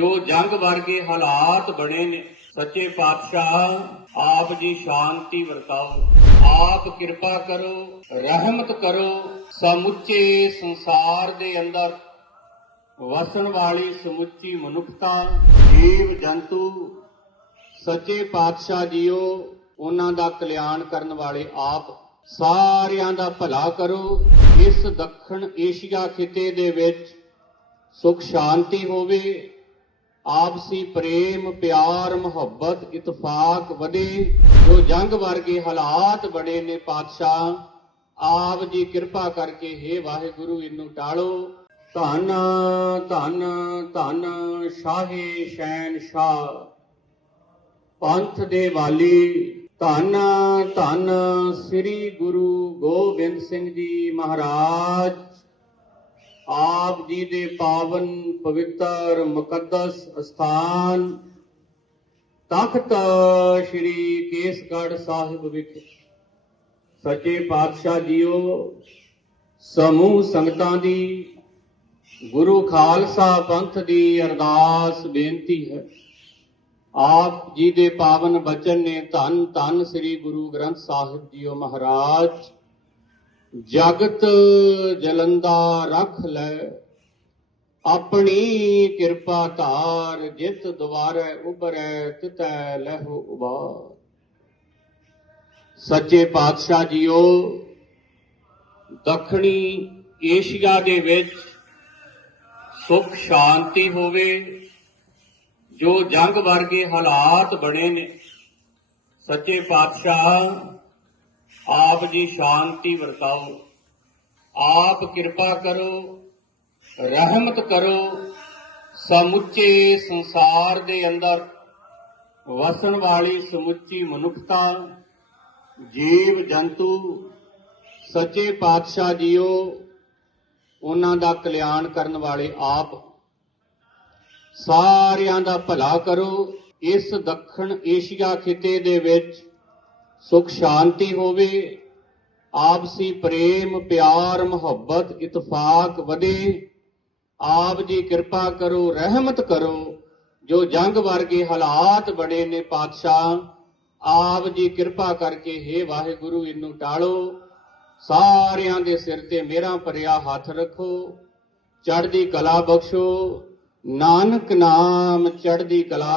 ਜੋ ਜੰਗ ਵਰਗੇ ਹਾਲਾਤ ਬਣੇ ਨੇ ਸੱਚੇ ਪਾਤਸ਼ਾਹ ਆਪ ਜੀ ਸ਼ਾਂਤੀ ਵਰਤਾਓ ਆਪ ਕਿਰਪਾ ਕਰੋ ਰਹਿਮਤ ਕਰੋ ਸਮੁੱਚੇ ਸੰਸਾਰ ਦੇ ਅੰਦਰ ਵਸਣ ਵਾਲੀ ਸਮੁੱਚੀ ਮਨੁੱਖਤਾ ਜੀਵ ਜੰਤੂ ਸੱਚੇ ਪਾਤਸ਼ਾਹ ਜੀਓ ਉਹਨਾਂ ਦਾ ਕਲਿਆਣ ਕਰਨ ਵਾਲੇ ਆਪ ਸਾਰਿਆਂ ਦਾ ਭਲਾ ਕਰੋ ਇਸ ਦੱਖਣ ਏਸ਼ੀਆ ਖਿੱਤੇ ਦੇ ਵਿੱਚ ਸੁਖ ਸ਼ਾਂਤੀ ਹੋਵੇ ਆਪਸੀ ਪ੍ਰੇਮ ਪਿਆਰ ਮੁਹੱਬਤ ਇਤਫਾਕ ਵਧੇ ਜੋ ਜੰਗ ਵਰਗੇ ਹਾਲਾਤ ਬਣੇ ਨੇ ਪਾਤਸ਼ਾਹ ਆਪ ਜੀ ਕਿਰਪਾ ਕਰਕੇ ਹੇ ਵਾਹਿਗੁਰੂ ਇਹਨੂੰ ਟਾਲੋ ਧਨ ਧਨ ਧਨ ਸ਼ਾਹੀ ਸ਼ੈਨ ਸ਼ਾਹ ਪੰਥ ਦੇ ਵਾਲੀ ਧੰਨ ਧੰਨ ਸ੍ਰੀ ਗੁਰੂ ਗੋਬਿੰਦ ਸਿੰਘ ਜੀ ਮਹਾਰਾਜ ਆਪ ਜੀ ਦੇ ਪਾਵਨ ਪਵਿੱਤਰ ਮੁਕੱਦਸ ਸਥਾਨ ਤਖਤ ਸ੍ਰੀ ਕੇਸਗੜ ਸਾਹਿਬ ਵਿਖੇ ਸੱਚੇ ਪਾਤਸ਼ਾਹ ਜੀਓ ਸਮੂਹ ਸੰਗਤਾਂ ਦੀ ਗੁਰੂ ਖਾਲਸਾ ਪੰਥ ਦੀ ਅਰਦਾਸ ਬੇਨਤੀ ਹੈ ਆਪ ਜੀ ਦੇ ਪਾਵਨ ਬਚਨ ਨੇ ਧੰਨ ਧੰਨ ਸ੍ਰੀ ਗੁਰੂ ਗ੍ਰੰਥ ਸਾਹਿਬ ਜੀਓ ਮਹਾਰਾਜ ਜਗਤ ਜਲੰਦਾ ਰੱਖ ਲੈ ਆਪਣੀ ਕਿਰਪਾ ਧਾਰ ਜਿਤ ਦੁਆਰੇ ਉਭਰੈ ਤਿਤੈ ਲਹੁ ਉਬਾ ਸੱਚੇ ਪਾਤਸ਼ਾਹ ਜੀਓ ਦੱਖਣੀ ਏਸ਼ੀਆ ਦੇ ਵਿੱਚ ਸੁਖ ਸ਼ਾਂਤੀ ਹੋਵੇ ਜੋ ਜੰਗ ਵਰਗੇ ਹਾਲਾਤ ਬਣੇ ਨੇ ਸੱਚੇ ਪਾਤਸ਼ਾਹ ਆਪ ਜੀ ਸ਼ਾਂਤੀ ਵਰਤਾਓ ਆਪ ਕਿਰਪਾ ਕਰੋ ਰਹਿਮਤ ਕਰੋ ਸਮੁੱਚੇ ਸੰਸਾਰ ਦੇ ਅੰਦਰ ਵਸਣ ਵਾਲੀ ਸਮੁੱਚੀ ਮਨੁੱਖਤਾ ਜੀਵ ਜੰਤੂ ਸੱਚੇ ਪਾਤਸ਼ਾਹ ਜੀਓ ਉਹਨਾਂ ਦਾ ਕਲਿਆਣ ਕਰਨ ਵਾਲੇ ਆਪ ਸਾਰਿਆਂ ਦਾ ਭਲਾ ਕਰੋ ਇਸ ਦੱਖਣ ਏਸ਼ੀਆ ਖਿੱਤੇ ਦੇ ਵਿੱਚ ਸੁਖ ਸ਼ਾਂਤੀ ਹੋਵੇ ਆਪਸੀ ਪ੍ਰੇਮ ਪਿਆਰ ਮੁਹੱਬਤ ਇਤਫਾਕ ਵਧੇ ਆਪ ਜੀ ਕਿਰਪਾ ਕਰੋ ਰਹਿਮਤ ਕਰੋ ਜੋ ਜੰਗ ਵਰਗੇ ਹਾਲਾਤ ਬਣੇ ਨੇ ਪਾਤਸ਼ਾਹ ਆਪ ਜੀ ਕਿਰਪਾ ਕਰਕੇ हे ਵਾਹਿਗੁਰੂ ਇਹਨੂੰ ਟਾਲੋ ਸਾਰਿਆਂ ਦੇ ਸਿਰ ਤੇ ਮੇਰਾ ਭਰਿਆ ਹੱਥ ਰੱਖੋ ਚੜ੍ਹਦੀ ਕਲਾ ਬਖਸ਼ੋ ਨਾਨਕ ਨਾਮ ਚੜ੍ਹਦੀ ਕਲਾ